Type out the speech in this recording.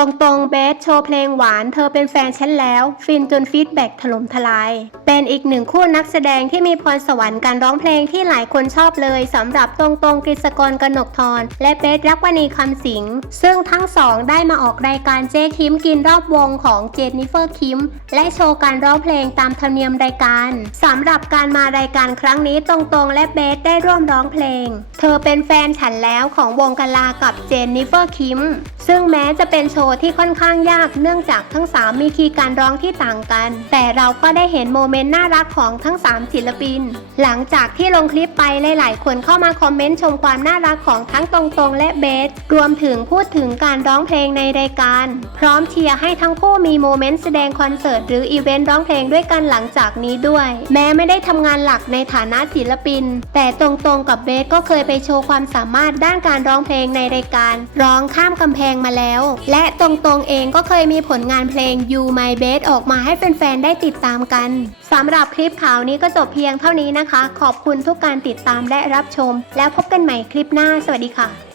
ตรงตรงๆเบสโชว์เพลงหวานเธอเป็นแฟนฉันแล้ว ฟินจนฟีดแบ็กถล่มทลาย เป็นอีกหนึ่งคู่นักแสดงที่มีพรสวรรค์การร้องเพลงที่หลายคนชอบเลยสำหรับตรงตรงๆกฤษกรกนกทรและเบสรักวณีคำสิง ซึ่งทั้งสองได้มาออกรายการเจ๊คิมกินรอบวงของเจนนิเฟอร์คิมและโชว์การร้องเพลงตามธรรมเนียมรายการสำหรับการมารายการครั้งนี้ตรงตรงๆและเบสได้ร่วมร้องเพลง เธอเป็นแฟนฉันแล้วของวงกลากับเจนนิเฟอร์คิม ซึ่งแม้จะเป็นโชว์ที่ค่อนข้างยากเนื่องจากทั้ง 3 มีคีย์การร้องที่ต่างกัน แต่เราก็ได้เห็นโมเมนต์น่ารักของทั้ง 3 ศิลปิน หลังจากที่ลงคลิปไปหลายๆ คนเข้ามาคอมเมนต์ชมความน่ารักของทั้งตรงๆและเบส รวมถึงพูดถึงการร้องเพลงในรายการ พร้อมเชียร์ให้ทั้งคู่มีโมเมนต์แสดงคอนเสิร์ตหรืออีเวนต์ร้องเพลงด้วยกันหลังจากนี้ด้วย แม้ไม่ได้ทำงานหลักในฐานะศิลปิน แต่ตรงๆกับเบสก็เคยไปโชว์ความสามารถด้านการร้องเพลงในรายการ ร้องข้ามกำแพงมาแล้ว และตรงๆเองก็เคยมีผลงานเพลง You My Best ออกมาให้แฟนๆ ได้ติดตามกันสำหรับคลิปข่าวนี้ก็จบเพียงเท่านี้นะคะ ขอบคุณทุกการติดตามและรับชม แล้วพบกันใหม่คลิปหน้า สวัสดีค่ะ